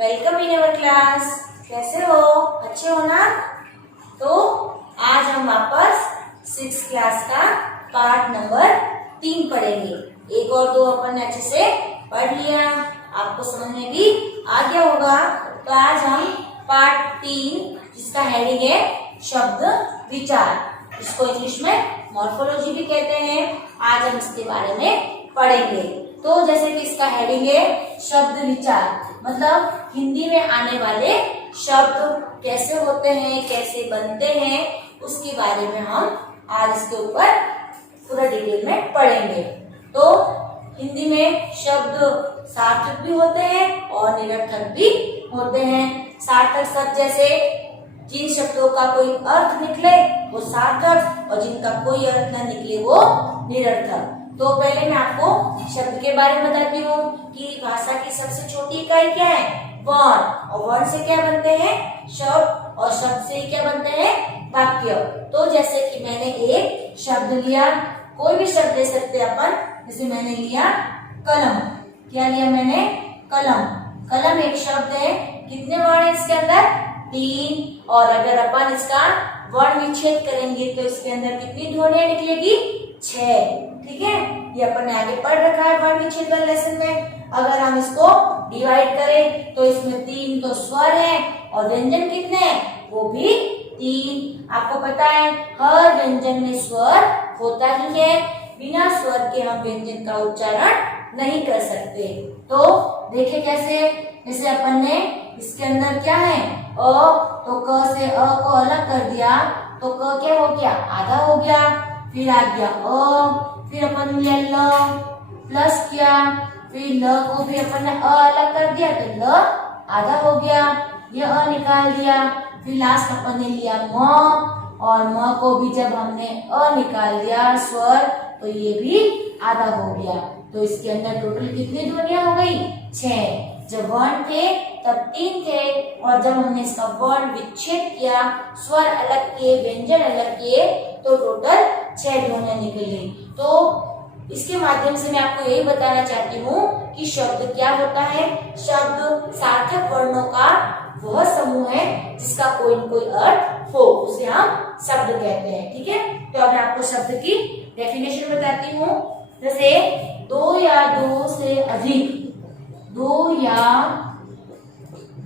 Welcome in our class. कैसे हो? अच्छे हो ना? तो आज हम वापस 6th क्लास का पार्ट नंबर 3 पढ़ेंगे। 1 और 2 अपन ने अच्छे से पढ़ लिया, आपको समझ में भी आ गया होगा। तो आज हम पार्ट 3 जिसका हेडिंग है शब्द विचार, इसको इंग्लिश में मॉर्फोलॉजी भी कहते हैं, आज हम इसके बारे में पढ़ेंगे। तो जैसे कि इसका हेडिंग है शब्द विचार, मतलब हिंदी में आने वाले शब्द कैसे होते हैं, कैसे बनते हैं, उसके बारे में हम आज इसके ऊपर पूरा डिटेल में पढ़ेंगे। तो हिंदी में शब्द सार्थक भी होते हैं और निरर्थक भी होते हैं। सार्थक शब्द जैसे जिन शब्दों का कोई अर्थ निकले वो सार्थक और जिनका कोई अर्थ न निकले वो निरर्थक। तो पहले मैं आपको शब्द के बारे में बताती हूँ कि भाषा की सबसे छोटी इकाई क्या है? वर्ण। और वर्ण से क्या बनते हैं? शब्द। और शब्द से क्या बनते हैं? वाक्य। तो जैसे कि मैंने एक शब्द लिया, कोई भी शब्द ले सकते हैं अपन, जैसे मैंने लिया कलम। क्या लिया मैंने? कलम। कलम एक शब्द है। कितने वर्ण है इसके अंदर? 3। और अगर अपन इसका वर्ण विच्छेद करेंगे तो इसके अंदर कितनी ध्वनियां निकलेगी? 6। ठीक है, ये अपन ने आगे पढ़ रखा है वर्ण विच्छेद वाले लेसन में। अगर हम इसको डिवाइड करें तो इसमें 3 तो स्वर है और व्यंजन कितने हैं? वो भी 3। आपको पता है हर व्यंजन में स्वर होता ही है, बिना स्वर के हम व्यंजन का उच्चारण नहीं कर सकते। तो देखिए कैसे, जैसे अपन ने इसके अंदर क्या है अ, तो क से अ को अलग कर दिया तो क क्या हो गया? आधा हो गया। फिर आ गया अ, फिर अपन ने ल प्लस किया, फिर ल को भी अपन ने अ अलग कर दिया तो ल आधा हो गया, ये अ निकाल दिया। फिर लास्ट अपन ने लिया म, और म को भी जब हमने अ निकाल दिया स्वर तो ये भी आधा हो गया। तो इसके अंदर टोटल कितनी ध्वनियां हो गई? 6। जब वर्ण थे तब 3 थे और जब हमने इसका वर्ण विच्छेद किया, स्वर अलग किए, व्यंजन अलग किए तो टोटल 6 ध्वनियां निकली। तो इसके माध्यम से मैं आपको यही बताना चाहती हूँ कि शब्द क्या होता है। शब्द सार्थक वर्णों का वह समूह है जिसका कोई न कोई अर्थ हो, उसे हम शब्द कहते हैं। ठीक है, तो अब मैं आपको शब्द की डेफिनेशन बताती हूँ। जैसे 2 या 2 से अधिक, 2 या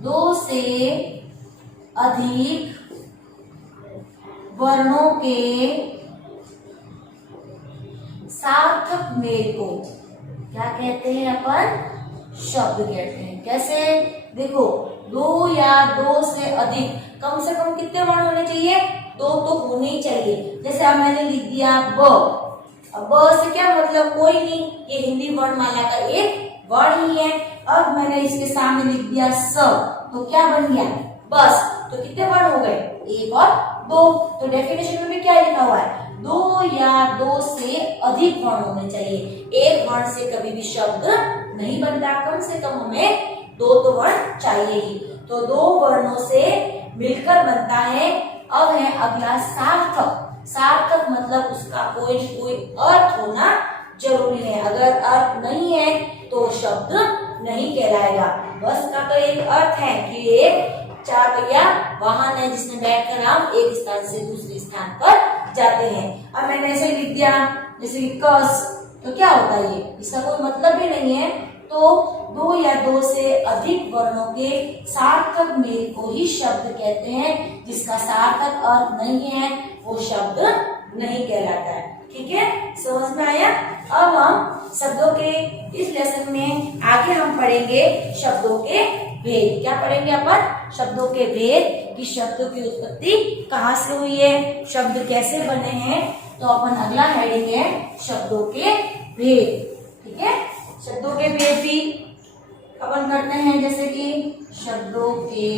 2 से अधिक वर्णों के सार्थक मेल को क्या कहते हैं? अपन शब्द कहते हैं। कैसे? देखो 2 या 2 से अधिक, कम से कम कितने वर्ण होने चाहिए? 2 तो होने ही चाहिए। जैसे अब मैंने लिख दिया ब, अब ब से क्या मतलब? कोई नहीं, ये हिंदी वर्णमाला का एक वर्ण ही है। अब मैंने इसके सामने लिख दिया स, तो क्या बन गया? बस। तो कितने वर्ण हो गए? 1 और 2। तो डेफिनेशन में भी क्या लिखा हुआ है? 2 या 2 से अधिक वर्ण होने चाहिए। एक वर्ण से कभी भी शब्द नहीं बनता, कम से कम हमें 2 तो वर्ण चाहिए ही। तो 2 वर्णों से मिलकर बनता है। अब है अगला सार्थक। सार्थक मतलब उसका कोई न कोई अर्थ होना जरूरी है। अगर अर्थ नहीं है तो शब्द नहीं कहलाएगा। बस का तो एक अर्थ है कि एक 4 पहिया वाहन है जिसमें बैठकर हम एक स्थान से दूसरे स्थान पर जाते हैं। अब मैंने ऐसे लिख दिया जैसे कि कस, तो क्या होता है? ये इसका कोई मतलब भी नहीं है। तो 2 या 2 से अधिक वर्णों के सार्थक मेल को ही शब्द कहते हैं। जिसका सार्थक अर्थ नहीं है वो शब्द नहीं कहलाता है। ठीक है, समझ में आया? अब हम शब्दों के इस लेसन में आगे हम पढ़ेंगे शब्दों के भेद। क्या पढ़ेंगे अपन? शब्दों के भेद, कि शब्दों की उत्पत्ति कहाँ से हुई है, शब्द कैसे बने हैं। तो अपन अगला हेडिंग है शब्दों के भेद। ठीक है, शब्दों के भेद भी अपन करते हैं, जैसे कि शब्दों के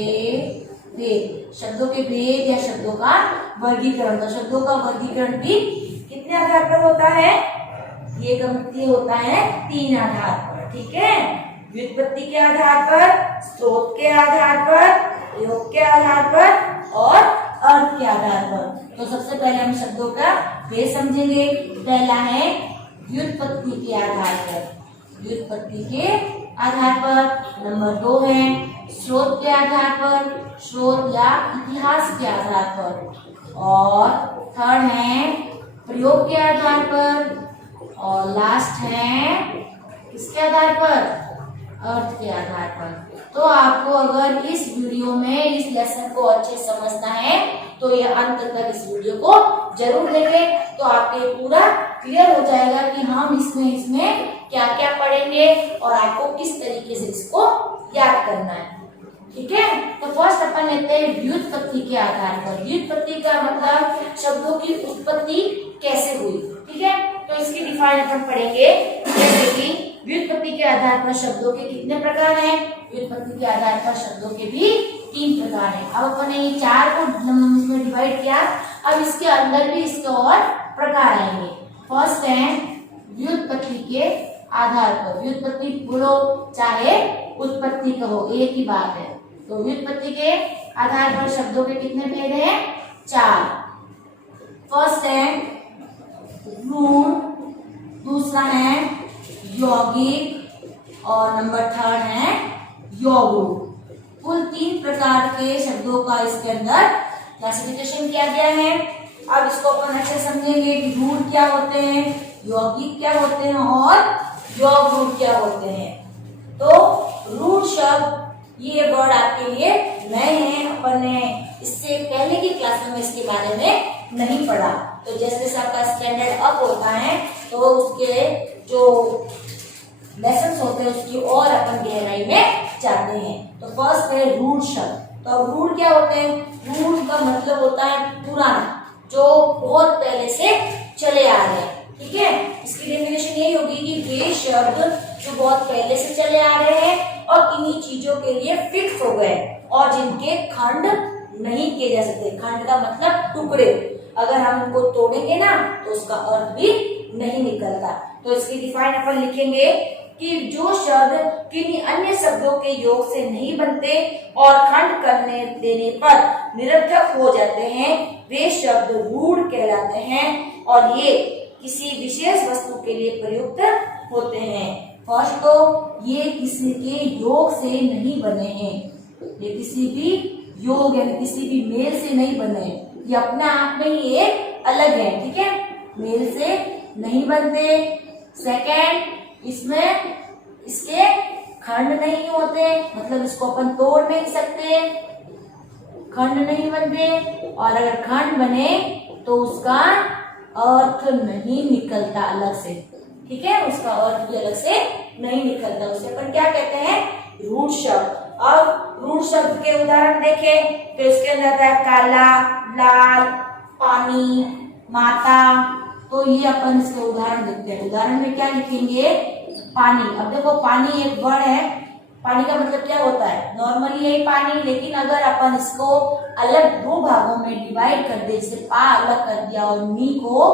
भेद। शब्दों के भेद या शब्दों का वर्गीकरण। तो शब्दों का वर्गीकरण भी कितने आधार पर होता है? ये गणितीय होता है 3 आधार पर। ठीक है, व्युत्पत्ति के आधार पर, स्रोत के आधार पर, प्रयोग के आधार पर और अर्थ के आधार पर। तो सबसे पहले हम शब्दों का भेद समझेंगे। पहला है व्युत्पत्ति के आधार पर। व्युत्पत्ति के आधार पर। नंबर 2 है स्रोत के आधार पर, स्रोत या इतिहास के आधार पर, और थर्ड है प्रयोग के आधार पर, और लास्ट है किसके आधार पर, अर्थ के आधार पर। तो आपको अगर इस वीडियो में इस लेसन को अच्छे समझना है तो ये अंत तक इस वीडियो को जरूर देखें, तो आपके पूरा क्लियर हो जाएगा कि हम इसमें क्या क्या पढ़ेंगे और आपको किस तरीके से इसको याद करना है। ठीक है, तो फर्स्ट अपन लेते हैं व्युत्पत्ति के आधार पर। व्युत्पत्ति का मतलब शब्दों की उत्पत्ति कैसे हुई। ठीक है, तो इसकी डिफाइन अपन पढ़ेंगे, जैसे कि व्युत्पत्ति के आधार पर शब्दों के कितने प्रकार हैं। व्युत्पत्ति के आधार पर शब्दों के भी 3 प्रकार हैं। अब अपन ने ये 4 को इसमें डिवाइड किया, अब इसके अंदर भी इसके और प्रकार आएंगे। फर्स्ट है व्युत्पत्ति के आधार पर। व्युत्पत्ति बोलो चाहे उत्पत्ति कहो, एक ही बात है। तो व्युत्पत्ति के आधार पर शब्दों के कितने भेद हैं, 4। फर्स्ट है रूढ़, दूसरा है यौगिक, और नंबर 3 है यौगुण। कुल 3 प्रकार के शब्दों का इसके अंदर क्लासिफिकेशन किया गया है। अब इसको अपन अच्छे समझेंगे कि रूढ़ क्या होते हैं, यौगिक क्या होते हैं और यौगुण क्या होते हैं। तो रूढ़ शब्द, ये वर्ड आपके लिए नए हैं, अपन ने इससे पहले की क्लास में इसके बारे में नहीं पढ़ा। तो जैसे जैसे आपका स्टैंडर्ड अप होता है तो उसके जो लेसन होते हैं उसकी और अपन गहराई में जाते हैं। तो फर्स्ट है रूढ़ शब्द। तो अब रूढ़ क्या होते हैं, रूढ़ का मतलब होता है पुराना, जो बहुत पहले से चले आ रहे हैं। ठीक है, इसकी डेफिनेशन यही होगी कि वे शब्द जो बहुत पहले से चले आ रहे हैं और किन्हीं चीजों के लिए फिक्स हो गए और जिनके खंड नहीं किए जा सकते। खंड का मतलब टुकड़े, अगर हम उनको तोड़ेंगे ना तो उसका अर्थ भी नहीं निकलता। तो इसकी डिफाइन अपन लिखेंगे कि जो शब्द किन्हीं अन्य शब्दों के योग से नहीं बनते और खंड करने देने पर निरर्थक हो जाते हैं, वे शब्द रूढ़ कहलाते हैं और ये किसी विशेष वस्तु के लिए प्रयुक्त होते हैं। फर्स्ट तो ये किसी के योग से नहीं बने हैं, ये किसी भी योग यानी किसी भी मेल से नहीं बने, ये अपने आप में ही एक अलग है। ठीक है, मेल से नहीं बनते। सेकंड, इसमें इसके खंड नहीं होते, मतलब इसको अपन तोड़ नहीं सकते, खंड नहीं बनते, और अगर खंड बने तो उसका अर्थ नहीं निकलता अलग से। ठीक है, उसका अर्थ भी अलग से नहीं निकलता, उसे अपन क्या कहते हैं, रूढ़ शब्द। अब रूढ़ शब्द के उदाहरण देखें तो इसके अंदर आता है काला, लाल, पानी, माता। तो ये अपन इसके उदाहरण देखते हैं। उदाहरण में क्या लिखेंगे, पानी। अब देखो पानी एक वर्ड है, पानी का मतलब क्या होता है, नॉर्मली यही पानी, लेकिन अगर अपन इसको अलग 2 भागों में डिवाइड कर दे, जैसे पा अलग कर दिया और नी को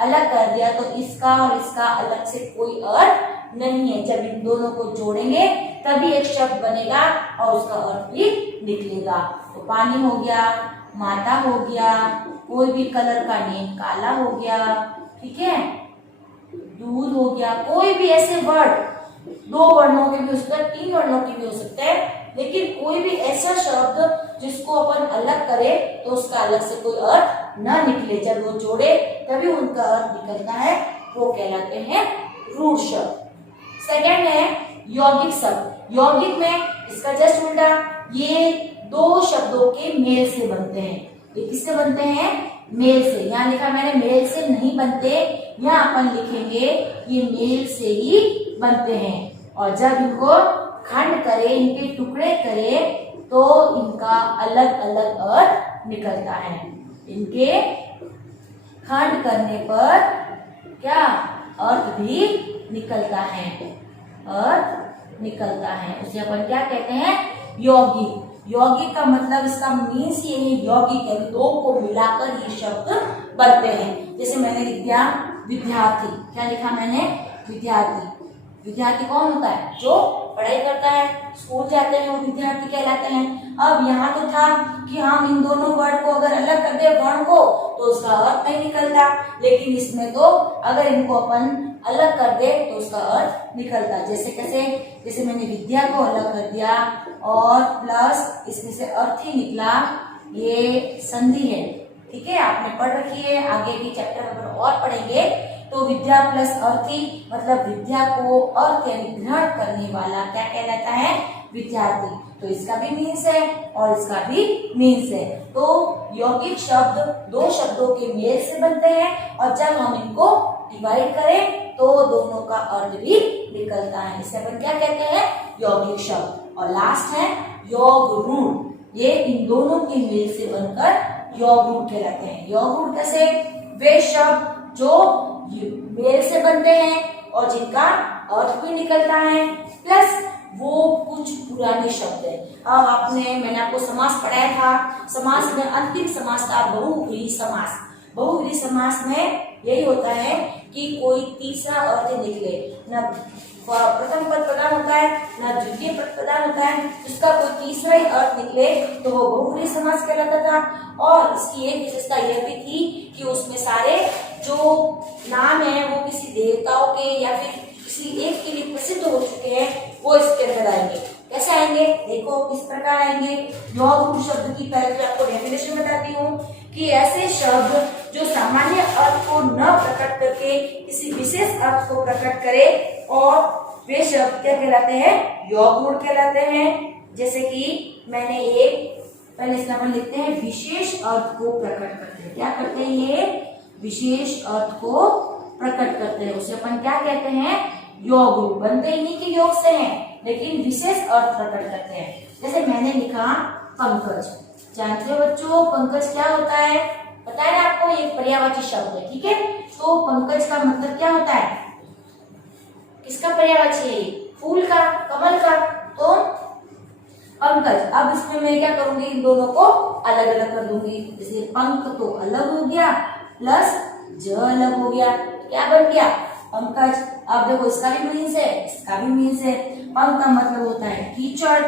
अलग कर दिया, तो इसका और इसका अलग से कोई अर्थ नहीं है। जब इन दोनों को जोड़ेंगे तभी एक शब्द बनेगा और उसका अर्थ भी निकलेगा। तो पानी हो गया, माता हो गया, कोई भी कलर का नेम, काला हो गया, ठीक है, दूध हो गया, कोई भी ऐसे वर्ड 2 वर्णों के भी हो सकते हैं, 3 वर्णों के भी हो सकते हैं, लेकिन कोई भी ऐसा शब्द जिसको अपन अलग करें तो उसका अलग से कोई अर्थ न निकले, जब वो जोड़े तभी उनका अर्थ निकलता है, वो कहलाते हैं रूढ़ शब्द। सेकंड है यौगिक शब्द। यौगिक में इसका जस्ट उल्टा, ये 2 शब्दों के मेल से बनते हैं। ये किससे बनते हैं, मेल से। यहाँ लिखा मैंने मेल से नहीं बनते, यहाँ अपन लिखेंगे ये मेल से ही बनते हैं, और जब इनको खंड करें, इनके टुकड़े करें तो इनका अलग अलग अर्थ निकलता है। इनके खंड करने पर क्या अर्थ भी निकलता है, अर्थ निकलता है, उसे अपन क्या कहते हैं, यौगिक। यौगिक का मतलब इसका मीन्स ये है, यौगिक है 2 को मिलाकर ये शब्द बनते हैं। जैसे मैंने लिख दिया विद्यार्थी, क्या लिखा मैंने, विद्यार्थी। विद्यार्थी कौन होता है, जो पढ़ाई करता है, स्कूल जाते हैं, वो विद्यार्थी कहलाते हैं। अब यहाँ तो था कि हम इन दोनों वर्ड को अगर अलग कर दे वर्ण को तो उसका अर्थ नहीं निकलता, लेकिन इसमें तो अगर इनको अपन अलग कर दे तो उसका अर्थ निकलता है। जैसे कैसे, जैसे मैंने विद्या को अलग कर दिया और प्लस इसमें से अर्थ ही निकला, ये संधि है। ठीक है, आपने पढ़ रखी है, आगे की चैप्टर में और पढ़ेंगे। तो विद्या प्लस अर्थी मतलब विद्या को अर्थ यानी ग्रहण करने वाला क्या कहलाता है, विद्यार्थी। तो इसका भी मीन्स है और इसका भी मीन्स है। तो यौगिक शब्द दो शब्दों के मेल से बनते हैं और जब हम इनको डिवाइड करें तो दोनों का अर्थ भी निकलता है। इसे अपन क्या कहते हैं, यौगिक शब्द। और लास्ट है योग रूढ़, ये इन दोनों के मेल से बनकर योग रूढ़ कहलाते हैं। योग रूढ़ कैसे, वे शब्द जो मेल से बनते हैं और जिनका अर्थ भी निकलता है, प्लस वो कुछ पुराने शब्द है। अब मैंने आपको समास पढ़ाया था, समास में अंतिम समास था बहुव्रीहि समास। बहुव्रीहि समास में यही होता है कि कोई तीसरा अर्थ निकले, न प्रथम पद प्रधान होता है न द्वितीय पद प्रधान होता है, जिसका कोई तीसरा ही अर्थ निकले तो वो बहुव्रीहि समास कहलाता था। और इसकी एक विशेषता यह भी थी कि उसमें सारे जो नाम है वो किसी देवताओं के या फिर किसी एक के लिए प्रसिद्ध हो चुके हैं, वो इसके अंदर आएंगे। कैसे आएंगे, देखो किस प्रकार आएंगे। योग रूढ़ शब्द की पहले आपको डेफिनेशन बताती हूँ कि ऐसे शब्द जो सामान्य अर्थ को न प्रकट करके किसी विशेष अर्थ को प्रकट करे, और वे शब्द क्या कहलाते हैं, योग रूढ़ कहलाते हैं। जैसे कि मैंने एक पहले इसमें अपन लिखते हैं विशेष अर्थ को प्रकट करते हैं। क्या करते हैं, ये विशेष अर्थ को प्रकट करते हैं, उसे अपन क्या कहते हैं, योग रूढ़। बनते ही नहीं कि योग से हैं, लेकिन विशेष अर्थ प्रकट करते हैं। जैसे मैंने लिखा पंकज, जानते हो बच्चों पंकज क्या होता है, पता है ना आपको, ये पर्यायवाची शब्द है। ठीक है, तो पंकज का मतलब क्या होता है, किसका पर्यायवाची है, फूल का, कमल का, तो पंकज। अब इसमें मैं क्या करूंगी, इन दोनों को अलग अलग कर दूंगी। जैसे पंख तो अलग हो गया, प्लस ज अलग हो गया, क्या बन गया, पंकज। अब देखो इसका भी मीन्स है, इसका भी मीन्स है। पंख का मतलब होता है कीचड़,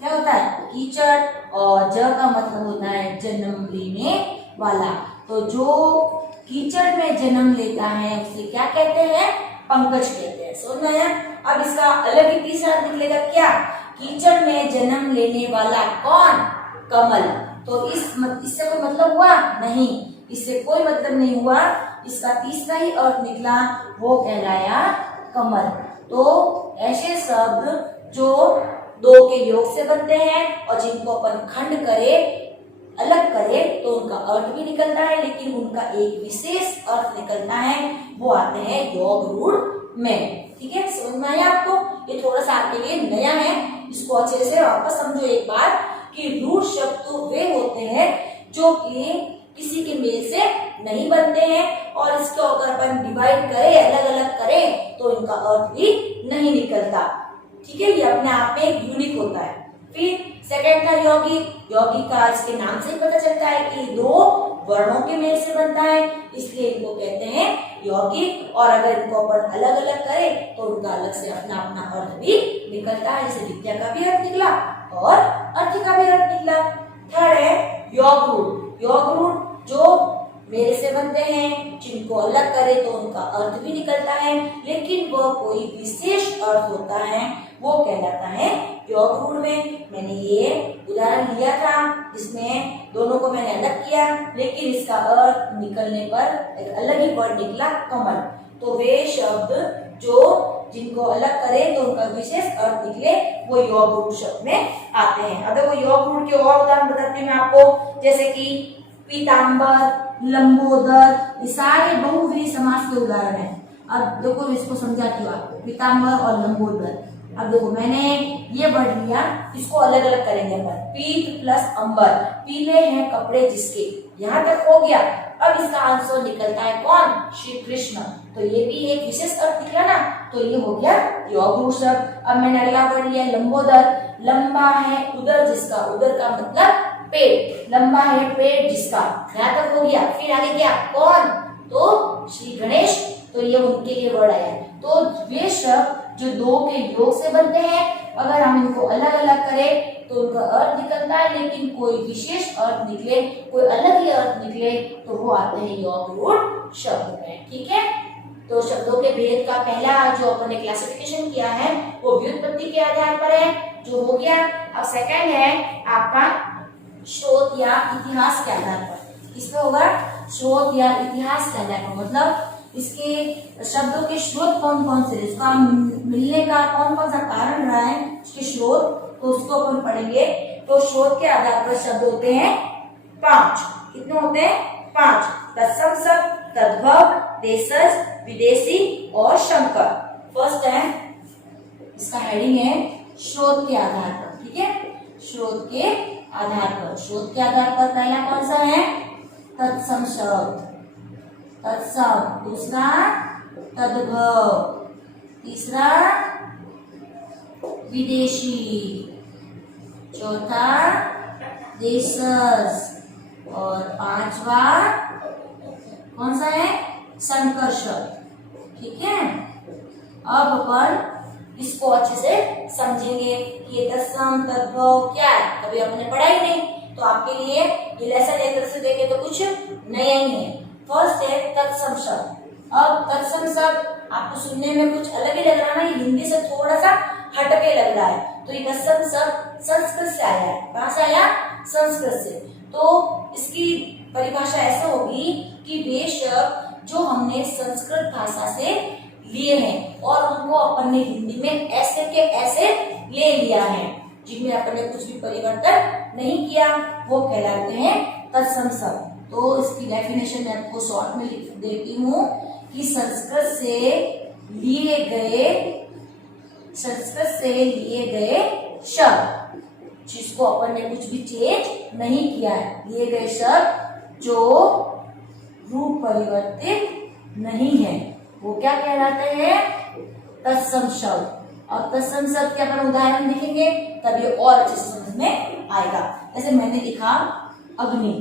क्या होता है, कीचड़, और ज का मतलब होता है जन्म लेने वाला। तो जो कीचड़ में जन्म लेता है उसे क्या कहते हैं, पंकज कहते हैं। समझ में आया। अब इसका अलग ही तीसरा निकलेगा, क्या, कीचड़ में जन्म लेने वाला कौन, कमल। तो इससे कोई मतलब हुआ नहीं, इससे कोई मतलब नहीं हुआ, इसका तीसरा ही अर्थ निकला, वो कहलाया कमल। तो ऐसे शब्द जो दो के योग से बनते हैं और जिनको अपन खंड करे, अलग करे, तो उनका अर्थ भी निकलता है, लेकिन उनका एक विशेष अर्थ निकलता है, वो आते हैं योग रूढ़ में। ठीक है, समझ में आया आपको। ये थोड़ा सा आपके लिए नया है, इसको अच्छे से वापस समझो एक बार कि रूढ़ शब्द तो वे होते हैं जो कि किसी के मेल से नहीं बनते हैं, और इसको अगर अपन डिवाइड करें, अलग अलग करें, तो इनका अर्थ भी नहीं निकलता। ठीक है, ये अपने आप में एक यूनिक होता है। फिर सेकंड था यौगिक। यौगिक का इसके नाम से ही पता चलता है कि दो वर्णों के मेल से बनता है, इसलिए इनको कहते हैं यौगिक। और अगर इनको अपन अलग अलग करें तो उनका अलग से अपना अपना अर्थ भी निकलता है। जैसे विद्या का भी अर्थ निकला और अर्थ का भी अर्थ निकला। थर्ड है योग रूढ़। योग रूढ़ जो मेल से बनते हैं, जिनको अलग करें तो उनका अर्थ भी निकलता है, लेकिन वह कोई विशेष अर्थ होता है, वो कहलाता है योग रूढ़ में। मैंने ये उदाहरण लिया था जिसमें दोनों को मैंने अलग किया, लेकिन इसका अर्थ निकलने पर एक अलग ही वर्ड निकला, कमल। तो वे शब्द जो जिनको अलग करें तो उनका विशेष अर्थ निकले, वो योग रूढ़ शब्द में आते हैं। अब देखो योग रूढ़ के और उदाहरण बताती हूँ मैं आपको, जैसे कि पीताम्बर, लंबोदर, ये सारे बहुव्रीहि समास के उदाहरण हैं। अब देखो इसको समझाती हूँ आपको, पीताम्बर और लंबोदर। अब देखो मैंने ये वर्ड लिया, इसको अलग अलग करेंगे अपन। पीत प्लस अंबर, पीले हैं कपड़े जिसके, यहाँ तक हो गया। अब इसका आंसर निकलता है कौन, श्री कृष्ण। तो ये भी एक विशेष अर्थ निकला ना, तो ये हो गया योग रूढ़ शब्द। अब मैंने अगला वर्ड लिया लंबोदर, लंबा है उदर जिसका, उदर का मतलब पेट, लंबा है पेट जिसका, यहाँ तक हो गया। फिर आगे क्या, कौन, तो श्री गणेश, तो ये उनके लिए वर्ड आया। तो वे शब्द जो दो के योग से बनते हैं, अगर हम इनको अलग अलग करें तो उनका अर्थ निकलता है, लेकिन कोई विशेष अर्थ निकले, कोई अलग ही अर्थ निकले, तो वो आते हैं योग रूढ़ शब्द में। ठीक है, तो शब्दों के भेद का पहला जो अपन ने क्लासिफिकेशन किया है वो व्युत्पत्ति के आधार पर है, जो हो गया। अब सेकंड है आपका स्रोत या इतिहास के आधार पर। किस पे होगा? स्रोत या इतिहास के आधार पर, मतलब इसके शब्दों के स्रोत कौन कौन से, इसका मिलने का कौन कौन सा कारण रहा है, उसके स्रोत, तो उसको अपन पढ़ेंगे। तो स्रोत के आधार पर शब्द होते हैं 5। कितने होते हैं? 5। तत्सम शब्द, तद्भव, देशज, विदेशी और शंकर। फर्स्ट है, इसका हेडिंग है स्रोत के आधार पर। ठीक है, स्रोत के आधार पर। स्रोत के आधार पर पहला कौन सा है? तत्सम शब्द, तत्सम। दूसरा तद्भव, तीसरा विदेशी, चौथा देशज और पांचवा कौन सा है? संकर शब्द। ठीक है, अब अपन इसको अच्छे से समझेंगे कि ये तत्सम तद्भव क्या है। कभी हमने पढ़ा ही नहीं, तो आपके लिए ये लेसन एक तरह से देखे तो कुछ नया ही है। फर्स्ट है तत्सम शब्द। अब तत्सम शब्द आपको सुनने में कुछ अलग ही लग रहा है ना, हिंदी से थोड़ा सा हटके लग रहा है। तो ये तत्सम शब्द संस्कृत से आया है। कहां से आया? संस्कृत से। तो इसकी परिभाषा ऐसे होगी कि वे शब्द जो हमने संस्कृत भाषा से लिए हैं और उनको अपन ने हिंदी में ऐसे के ऐसे ले लिया है, जिनमें अपन ने कुछ भी परिवर्तन नहीं किया, वो कहलाते हैं तत्सम शब्द। तो इसकी डेफिनेशन मैं आपको शॉर्ट में लिख देती हूँ कि संस्कृत से लिए गए शब्द जिसको अपन ने कुछ भी चेंज नहीं किया है, लिए गए शब्द जो रूप परिवर्तित नहीं है, वो क्या कहलाते हैं? तत्सम शब्द। और तत्सम शब्द के अपन उदाहरण देखेंगे तब ये और अच्छे से समझ में आएगा। जैसे मैंने लिखा अग्नि,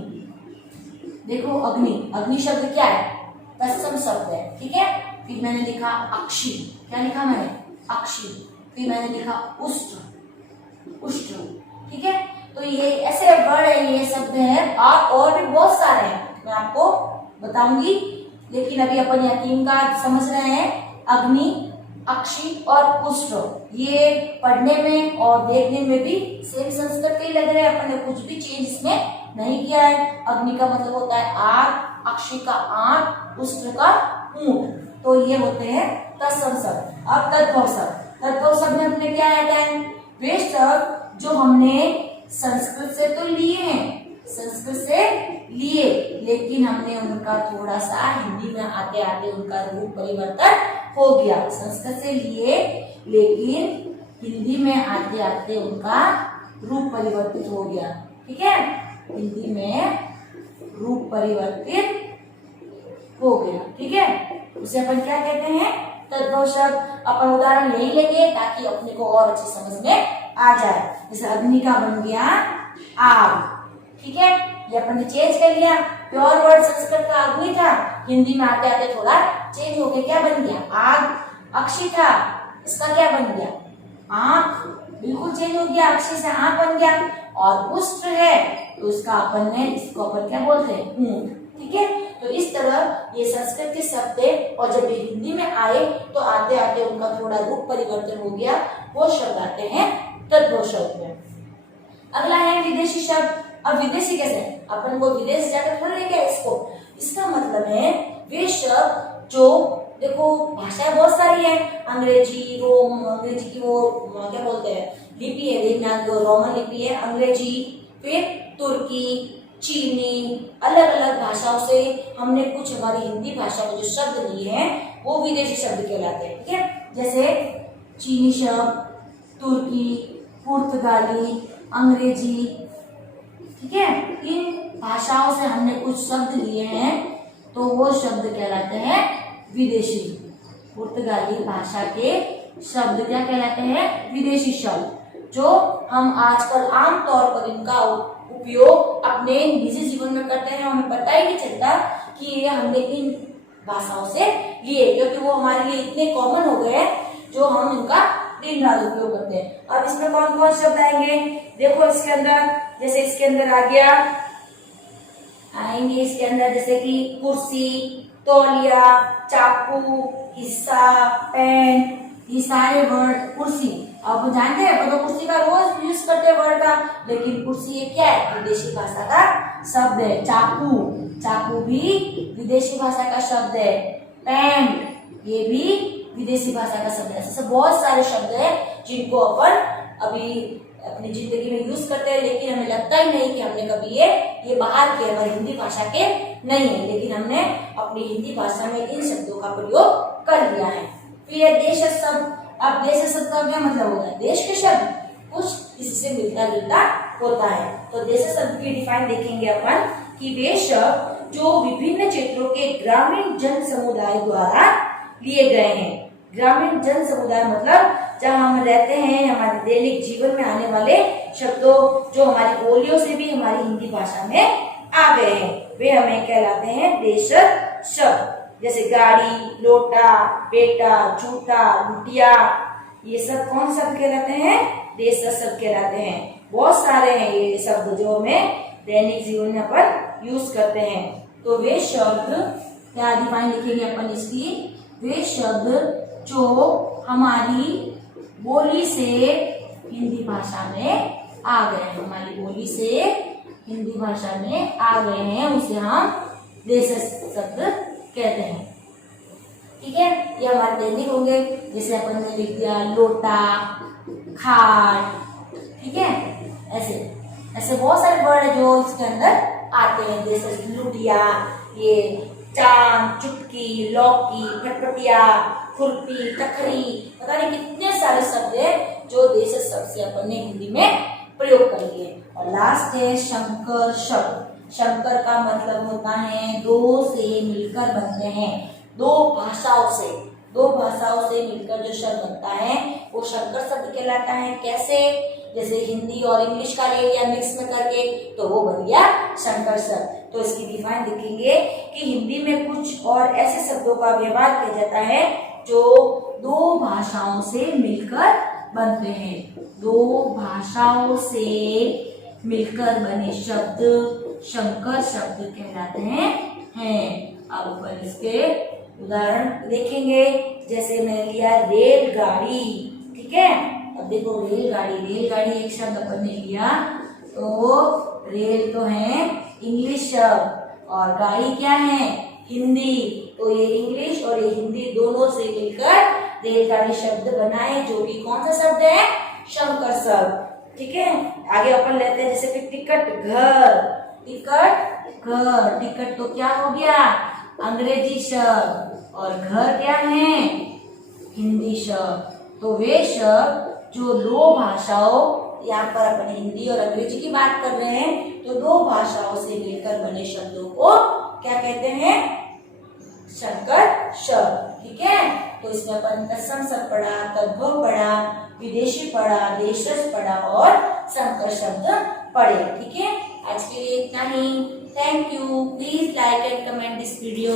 देखो अग्नि, अग्नि शब्द क्या है? तत्सम शब्द है। ठीक है, फिर मैंने लिखा अक्षी, क्या लिखा मैंने? अक्षी। फिर मैंने लिखा उष्ट, उष्ट। ठीक है, तो ये ऐसे वर्ड है, ये शब्द है और भी बहुत सारे हैं, मैं आपको बताऊंगी। लेकिन अभी अपन यकीन का समझ रहे हैं। अग्नि, अक्षी और उष्ट, ये पढ़ने में और देखने में भी सेम संस्कृत के ही लग रहे हैं। अपन ने कुछ भी चेंज इसमें नहीं किया है। अग्नि का मतलब होता है आग, अक्षी का आग, उष्ट का ऊंट। तो ये होते हैं तत्सम शब्द। अब तद्भव शब्द, तद्भव शब्द में अपने क्या आता है? वे शब्द जो हमने संस्कृत से तो लिए हैं, संस्कृत से लिए, लेकिन हमने उनका थोड़ा सा हिंदी में आते आते उनका रूप परिवर्तन हो गया। संस्कृत से लिए लेकिन हिंदी में आते आते उनका रूप परिवर्तित हो गया। ठीक है, हिंदी में रूप परिवर्तित हो गया। ठीक है, उसे अपन क्या कहते हैं? तद्भव शब्द। अपन उदाहरण यही लेंगे ताकि अपने को और अच्छी समझ में आ जाए। जैसे अग्नि का बन गया आग। ठीक है, ये अपन ने चेंज कर लिया। प्योर वर्ड संस्कृत का अग्नि था, हिंदी में आते आते थोड़ा चेंज हो गया, क्या बन गया? आग। अक्षी था, इसका क्या बन गया? आंख। बिल्कुल चेंज हो गया, अक्षी से आंख बन गया। और उष्ट है तो इसका अपन ने, इसको अपन क्या बोलते हैं? ऊंट। ठीक है, तो इस तरह ये संस्कृत के शब्द है और जब ये हिंदी में आए तो आते आते उनका थोड़ा रूप परिवर्तन हो गया, वो शब्द आते हैं तद्भव शब्द में। अगला है विदेशी शब्द। अब विदेशी कैसे? अपन को विदेश जाकर थोड़ा लेके इसको, इसका मतलब है वे शब्द जो, देखो भाषाएं बहुत सारी है, अंग्रेजी की वो क्या बोलते हैं लिपि है, देवनागरी रोमन लिपि है, अंग्रेजी, फिर तुर्की, चीनी, अलग अलग भाषाओं से हमने कुछ हमारी हिंदी भाषा में जो शब्द लिए हैं वो विदेशी शब्द कहलाते हैं। ठीक है, जैसे चीनी शब्द, तुर्की, पुर्तगाली, अंग्रेजी। ठीक है, इन भाषाओं से हमने कुछ शब्द लिए हैं तो वो शब्द कहलाते हैं विदेशी। पुर्तगाली भाषा के शब्द क्या कहलाते हैं? विदेशी शब्द, जो हम आजकल आमतौर पर इनका उपयोग अपने निजी जीवन में करते हैं, हमें पता ही नहीं चलता कि ये हमने इन भाषाओं से लिए, क्योंकि वो हमारे लिए इतने कॉमन हो गए हैं जो हम इनका दिन रात उपयोग करते हैं। अब इसमें कौन कौन शब्द आएंगे? देखो इसके अंदर, जैसे इसके अंदर आ गया, आएंगे इसके अंदर जैसे कि कुर्सी, तौलिया, चाकू, हिस्सा, पेन, ये सारे वर्ड। कुर्सी, आप जानते हैं तो कुर्सी का रोज यूज करते हैं वर्ड का, लेकिन कुर्सी ये क्या है, विदेशी भाषा का शब्द है। चाकू, चाकू भी विदेशी भाषा का शब्द है। पेन, ये भी विदेशी भाषा का शब्द है। ऐसे बहुत सारे शब्द है जिनको अपन अभी अपनी जिंदगी में यूज करते हैं, लेकिन हमें लगता ही नहीं कि हमने कभी ये बाहर के, हमारी हिंदी भाषा के नहीं है, लेकिन हमने अपनी हिंदी भाषा में इन शब्दों का प्रयोग कर लिया है। फिर देश शब्द, अब देश शब्द का क्या मतलब होगा, देश के शब्द कुछ इससे मिलता जुलता होता है। तो देश शब्द की डिफाइन देखेंगे अपन कि वे शब्द जो विभिन्न क्षेत्रों के ग्रामीण जन समुदाय द्वारा लिए गए हैं। ग्रामीण जन समुदाय मतलब जहाँ हम रहते हैं, हमारे दैनिक जीवन में आने वाले शब्दों जो हमारी बोलियों से भी हमारी हिंदी भाषा में आ गए हैं, वे हमें कहलाते हैं देशज शब्द। जैसे गाड़ी, लोटा, बेटा, जूता, लुटिया, ये सब कौन शब्द कहलाते हैं, देशज शब्द कहलाते हैं। बहुत सारे हैं ये शब्द जो हमें दैनिक जीवन में अपन यूज करते हैं। तो वे शब्द क्या डिफाइन लिखेंगे अपन इसकी, वे शब्द जो हमारी बोली से हिंदी भाषा में आ गए हैं, हमारी बोली से हिंदी भाषा में आ गए हैं, उसे हम देशज शब्द कहते हैं। ठीक है, ये हमारे दैनिक होंगे। जैसे अपन ने लिख दिया लोटा, खाट, ठीक है, ऐसे ऐसे बहुत सारे वर्ड है जो इसके अंदर आते हैं। जैसे लुटिया, ये चांद, चुटकी, लौकी, फटफटिया, खुरपी, तखरी, पता नहीं कितने सारे शब्द है जो देशज शब्द से अपन ने हिंदी में प्रयोग कर लिए। और लास्ट है शंकर शब्द। शंकर का मतलब होता है दो से मिलकर बनते हैं, दो भाषाओं से मिलकर जो शब्द बनता है वो शंकर शब्द कहलाता है। कैसे, जैसे हिंदी और इंग्लिश का ले लिया मिक्स में करके तो वो बन गया शंकर शब्द। तो इसकी डिफाइन देखेंगे कि हिंदी में कुछ और ऐसे शब्दों का व्यवहार किया जाता है जो दो भाषाओं से मिलकर बनते हैं। दो भाषाओं से मिलकर बने शब्द शंकर शब्द कहलाते हैं। अब अपन इसके उदाहरण देखेंगे। जैसे मैंने लिया रेलगाड़ी, ठीक है। अब देखो रेलगाड़ी एक शब्द अपन ने लिया, तो रेल तो है इंग्लिश शब्द और गाड़ी क्या है, हिंदी। तो ये इंग्लिश और ये हिंदी दोनों से मिलकर रेलगाड़ी शब्द बनाए, जो कि कौन सा शब्द है, शंकर शब्द। ठीक है, आगे अपन लेते हैं जैसे कि टिकट घर, टिकट तो क्या हो गया, अंग्रेजी शब्द, और घर क्या है, हिंदी शब्द। तो वे शब्द जो दो भाषाओं, यहाँ पर अपन हिंदी और अंग्रेजी की बात कर रहे हैं, तो दो भाषाओं से मिलकर बने शब्दों को क्या कहते हैं, शंकर शब्द। ठीक है, तो इसमें अपन तत्सम शब्द पढ़ा, तद्भव पढ़ा, विदेशी पढ़ा, देशज पढ़ा और शंकर शब्द पढ़े। ठीक है, आज के लिए इतना ही। Thank you. Please like and comment this video.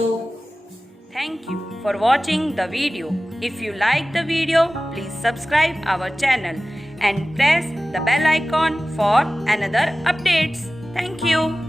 Thank you for watching the video. If you like the video, please subscribe our channel and press the bell icon for another updates. Thank you.